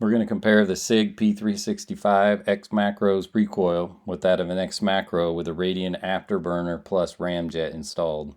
We're going to compare the Sig P365 Xmacro's recoil with that of an Xmacro with a Radian Afterburner plus Ramjet installed.